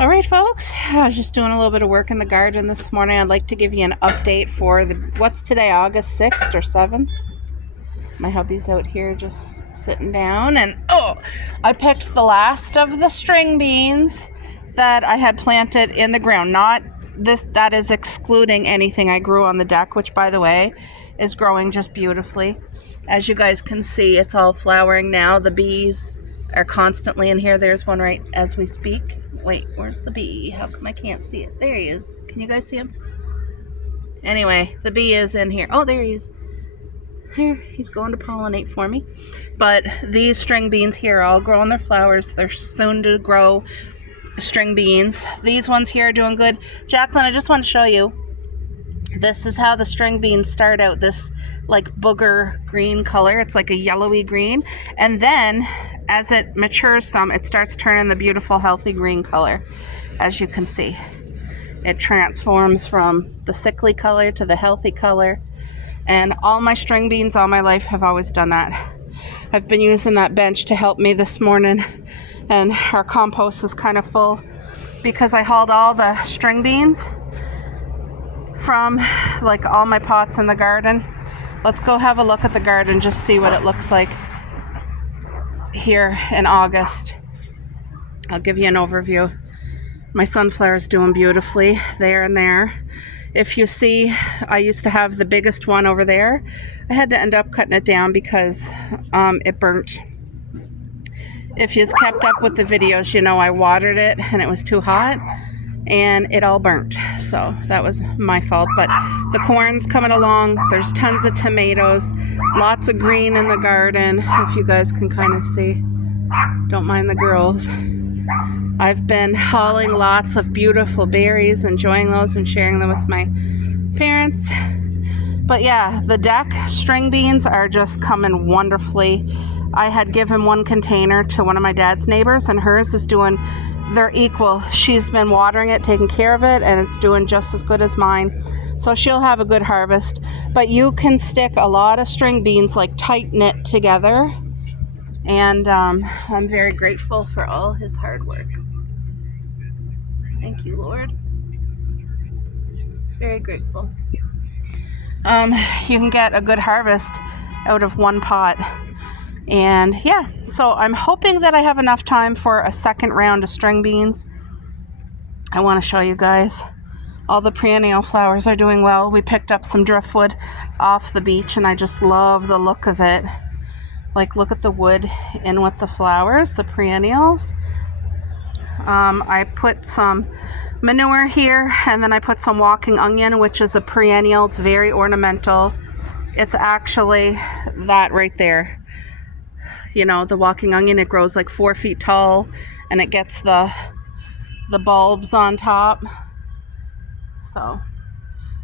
All right, folks, I was just doing a little bit of work in the garden this morning. I'd like to give you an update for what's today, August 6th or 7th. My hubby's out here just sitting down, and I picked the last of the string beans that I had planted in the ground. Not this, that is excluding anything I grew on the deck, which, by the way, is growing just beautifully. As you guys can see, it's all flowering now. The bees are constantly in here. There's one right as we speak. Wait, where's the bee? How come I can't see it? There he is. Can you guys see him? Anyway, the bee is in here. Oh, there he is. Here, he's going to pollinate for me. But these string beans here are all growing their flowers. They're soon to grow string beans. These ones here are doing good. Jacqueline, I just want to show you. This is how the string beans start out, this like booger green color. It's like a yellowy green. And then as it matures some, it starts turning the beautiful healthy green color. As you can see, it transforms from the sickly color to the healthy color. And all my string beans all my life have always done that. I've been using that bench to help me this morning, and our compost is kind of full because I hauled all the string beans from like all my pots in the garden. Let's go have a look at the garden, just see what it looks like here in August. I'll give you an overview. My sunflower is doing beautifully there and there. If you see, I used to have the biggest one over there. I had to end up cutting it down because it burnt. If you've kept up with the videos, you know I watered it and it was too hot and it all burnt. So that was my fault. But the corn's coming along. There's tons of tomatoes, lots of green in the garden, if you guys can kind of see. Don't mind the girls. I've been hauling lots of beautiful berries, enjoying those and sharing them with my parents. But yeah, the deck string beans are just coming wonderfully. I had given one container to one of my dad's neighbors, and hers is doing, they're equal. She's been watering it, taking care of it, and it's doing just as good as mine. So she'll have a good harvest. But you can stick a lot of string beans like tight knit together. And I'm very grateful for all his hard work. Thank you, Lord. Very grateful. You can get a good harvest out of one pot. And yeah, so I'm hoping that I have enough time for a second round of string beans. I want to show you guys. All the perennial flowers are doing well. We picked up some driftwood off the beach, and I just love the look of it. Like, look at the wood in with the flowers, the perennials. I put some manure here, and then I put some walking onion, which is a perennial. It's very ornamental. It's actually that right there. You know, the walking onion, it grows like 4 feet tall, and it gets the bulbs on top. So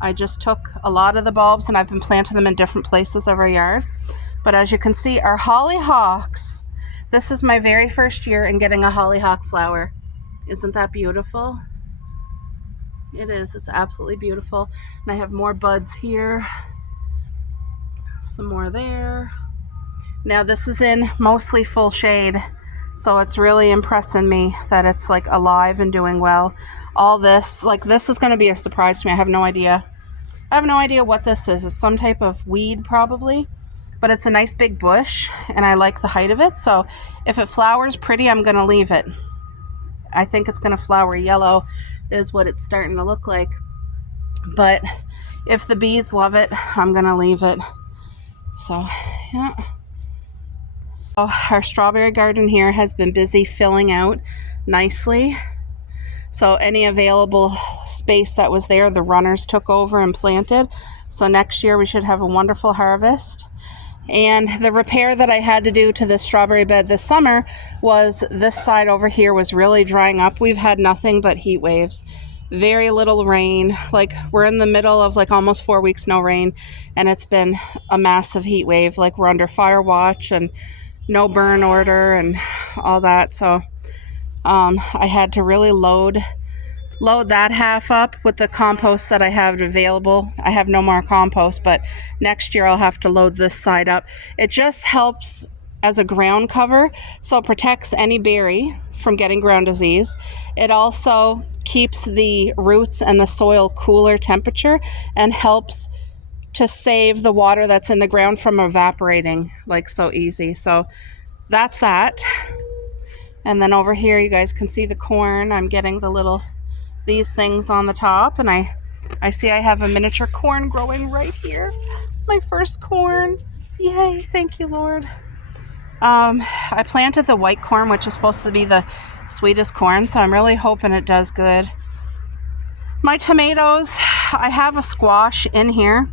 I just took a lot of the bulbs, and I've been planting them in different places of our yard. But as you can see, our hollyhocks, this is my very first year in getting a hollyhock flower. Isn't that beautiful? It is. It's absolutely beautiful. And I have more buds here. Some more there. Now this is in mostly full shade, so it's really impressing me that it's like alive and doing well. All this, like this is going to be a surprise to me. I have no idea. I have no idea what this is. It's some type of weed probably. But it's a nice big bush, and I like the height of it. So if it flowers pretty, I'm going to leave it. I think it's going to flower yellow is what it's starting to look like. But if the bees love it, I'm going to leave it. So, yeah. Our strawberry garden here has been busy filling out nicely. So any available space that was there, the runners took over and planted. So next year we should have a wonderful harvest. And the repair that I had to do to this strawberry bed this summer was this side over here was really drying up. We've had nothing but heat waves, very little rain. Like we're in the middle of like almost 4 weeks no rain, and it's been a massive heat wave. Like we're under fire watch and no burn order and all that. So I had to really load that half up with the compost that I have available. I have no more compost, but next year I'll have to load this side up. It just helps as a ground cover, so it protects any berry from getting ground disease. It also keeps the roots and the soil cooler temperature and helps to save the water that's in the ground from evaporating like so easy. So that's that. And then over here you guys can see the corn. I'm getting these things on the top, and I see I have a miniature corn growing right here. My first corn. Yay, thank you, Lord. I planted the white corn, which is supposed to be the sweetest corn, so I'm really hoping it does good. My tomatoes, I have a squash in here,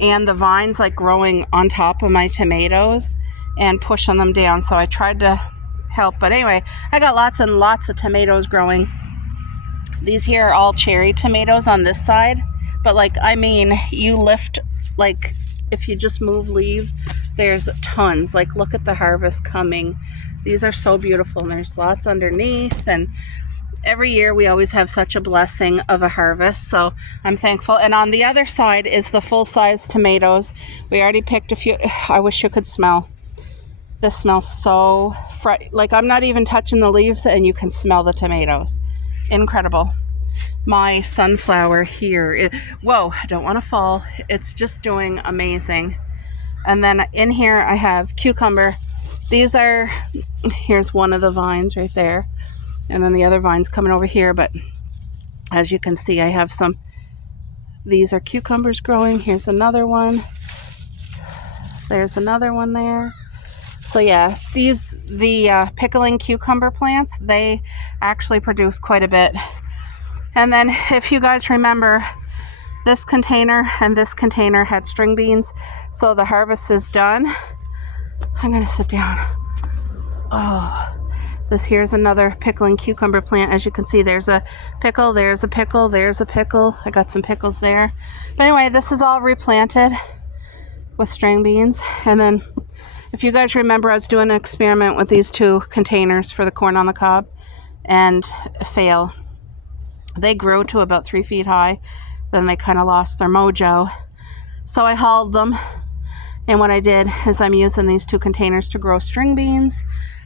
and the vines like growing on top of my tomatoes and pushing them down, so I tried to help. But anyway, I got lots and lots of tomatoes growing. These here are all cherry tomatoes on this side, but like, I mean, you lift, like, if you just move leaves, there's tons. Like, look at the harvest coming. These are so beautiful, and there's lots underneath, and every year we always have such a blessing of a harvest, so I'm thankful. And on the other side is the full-size tomatoes. We already picked a few. I wish you could smell. This smells so fresh. Like, I'm not even touching the leaves, and you can smell the tomatoes. Incredible. My sunflower here, whoa, I don't want to fall. It's just doing amazing. And then in here I have cucumber. These are, here's one of the vines right there, and then the other vine's coming over here. But as you can see, I have some, these are cucumbers growing. Here's another one. There's another one there. So yeah, the pickling cucumber plants, they actually produce quite a bit. And then if you guys remember, this container and this container had string beans. So the harvest is done. I'm gonna sit down. Oh, this here's another pickling cucumber plant. As you can see, there's a pickle, there's a pickle, there's a pickle. I got some pickles there. But anyway, this is all replanted with string beans. And then if you guys remember, I was doing an experiment with these two containers for the corn on the cob and fail. They grew to about 3 feet high. Then they kind of lost their mojo. So I hauled them. And what I did is I'm using these two containers to grow string beans.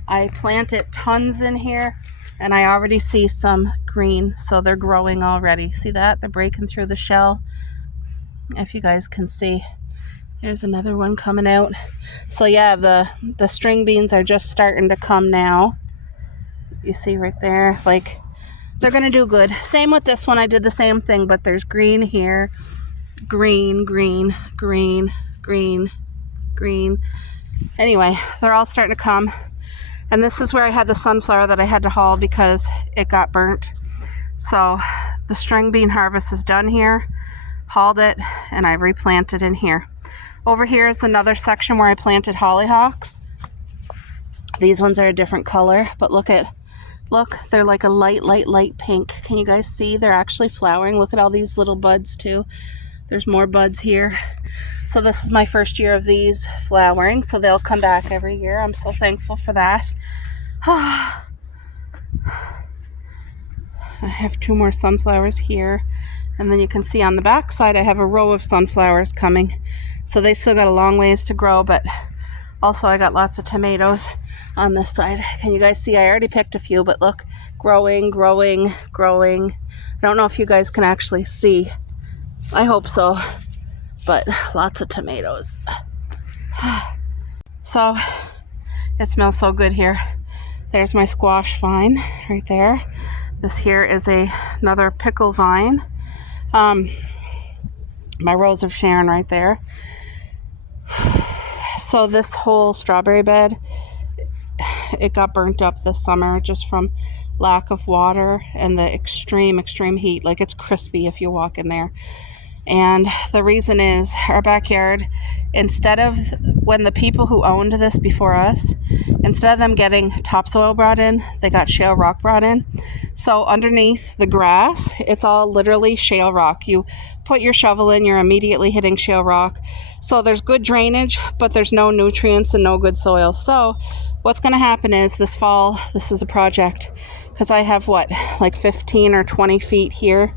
I planted tons in here, and I already see some green. So they're growing already. See that? They're breaking through the shell. If you guys can see. There's another one coming out. So yeah, the string beans are just starting to come now. You see right there, like, they're gonna do good. Same with this one, I did the same thing, but there's green here, green, green, green, green, green. Anyway, they're all starting to come. And this is where I had the sunflower that I had to haul because it got burnt. So the string bean harvest is done here, hauled it, and I replanted in here. Over here is another section where I planted hollyhocks. These ones are a different color, but look, they're like a light pink. Can you guys see? They're actually flowering. Look at all these little buds too. There's more buds here. So this is my first year of these flowering, so they'll come back every year. I'm so thankful for that. I have 2 more sunflowers here. And then you can see on the back side, I have a row of sunflowers coming. So they still got a long ways to grow, but also I got lots of tomatoes on this side. Can you guys see? I already picked a few, but look, growing, growing, growing. I don't know if you guys can actually see. I hope so, but lots of tomatoes. So it smells so good here. There's my squash vine right there. This here is another pickle vine. My Rose of Sharon right there. So this whole strawberry bed, it got burnt up this summer just from lack of water and the extreme heat. Like, it's crispy if you walk in there. And the reason is our backyard, instead of, when the people who owned this before us, instead of them getting topsoil brought in, they got shale rock brought in. So underneath the grass, it's all literally shale rock. You put your shovel in, you're immediately hitting shale rock. So there's good drainage, but there's no nutrients and no good soil. So what's going to happen is this fall, this is a project, because I have like 15 or 20 feet here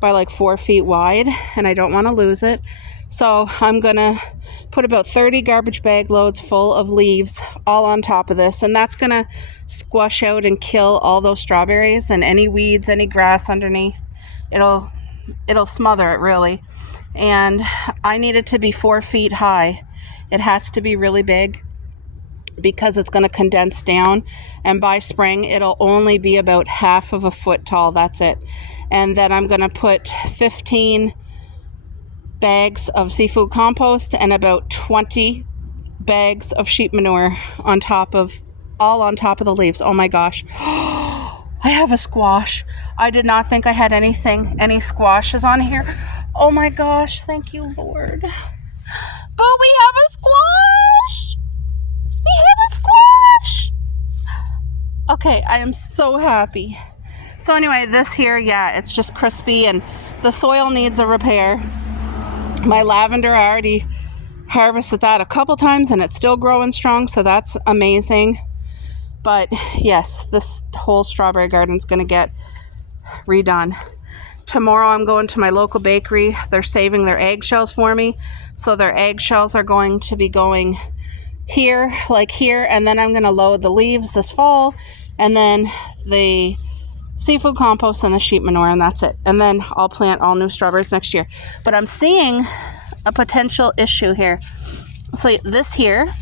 by like 4 feet wide, and I don't want to lose it. So I'm gonna put about 30 garbage bag loads full of leaves all on top of this, and that's gonna squash out and kill all those strawberries and any weeds, any grass underneath. It'll smother it really. And I need it to be 4 feet high. It has to be really big because it's going to condense down, and by spring it'll only be about half of a foot tall. That's it. And then I'm going to put 15 bags of seafood compost and about 20 bags of sheep manure on top of the leaves. Oh my gosh. I have a squash. I did not think I had any squashes on here. Oh my gosh, thank you, Lord. But we have a squash! We have a squash! Okay, I am so happy. So anyway, this here, yeah, it's just crispy and the soil needs a repair. My lavender, I already harvested that a couple times and it's still growing strong, so that's amazing. But yes, this whole strawberry garden's going to get redone. Tomorrow I'm going to my local bakery. They're saving their eggshells for me. So their eggshells are going to be going here, like here, and then I'm going to load the leaves this fall, and then the seafood compost and the sheep manure, and that's it. And then I'll plant all new strawberries next year. But I'm seeing a potential issue here. So this here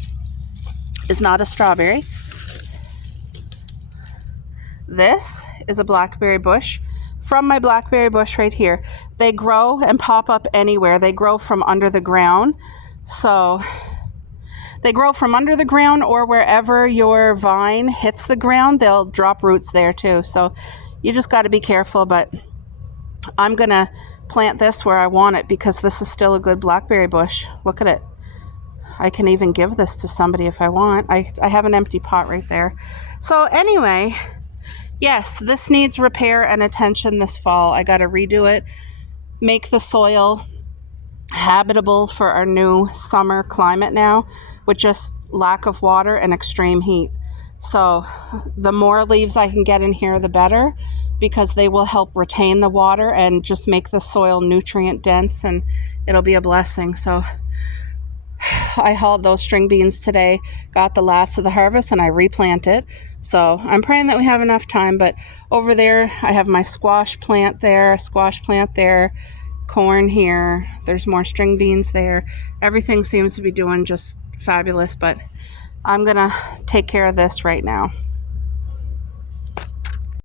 is not a strawberry. This is a blackberry bush. From my blackberry bush right here, they grow and pop up anywhere. They grow from under the ground. So they grow from under the ground, or wherever your vine hits the ground, they'll drop roots there too. So you just got to be careful, but I'm going to plant this where I want it because this is still a good blackberry bush. Look at it. I can even give this to somebody if I want. I have an empty pot right there. So anyway, yes, this needs repair and attention this fall. I got to redo it, make the soil habitable for our new summer climate now with just lack of water and extreme heat. So the more leaves I can get in here, the better, because they will help retain the water and just make the soil nutrient dense, and it'll be a blessing. So I hauled those string beans today, got the last of the harvest, and I replanted. So I'm praying that we have enough time. But over there, I have my squash plant there, corn here. There's more string beans there. Everything seems to be doing just fabulous, but I'm going to take care of this right now.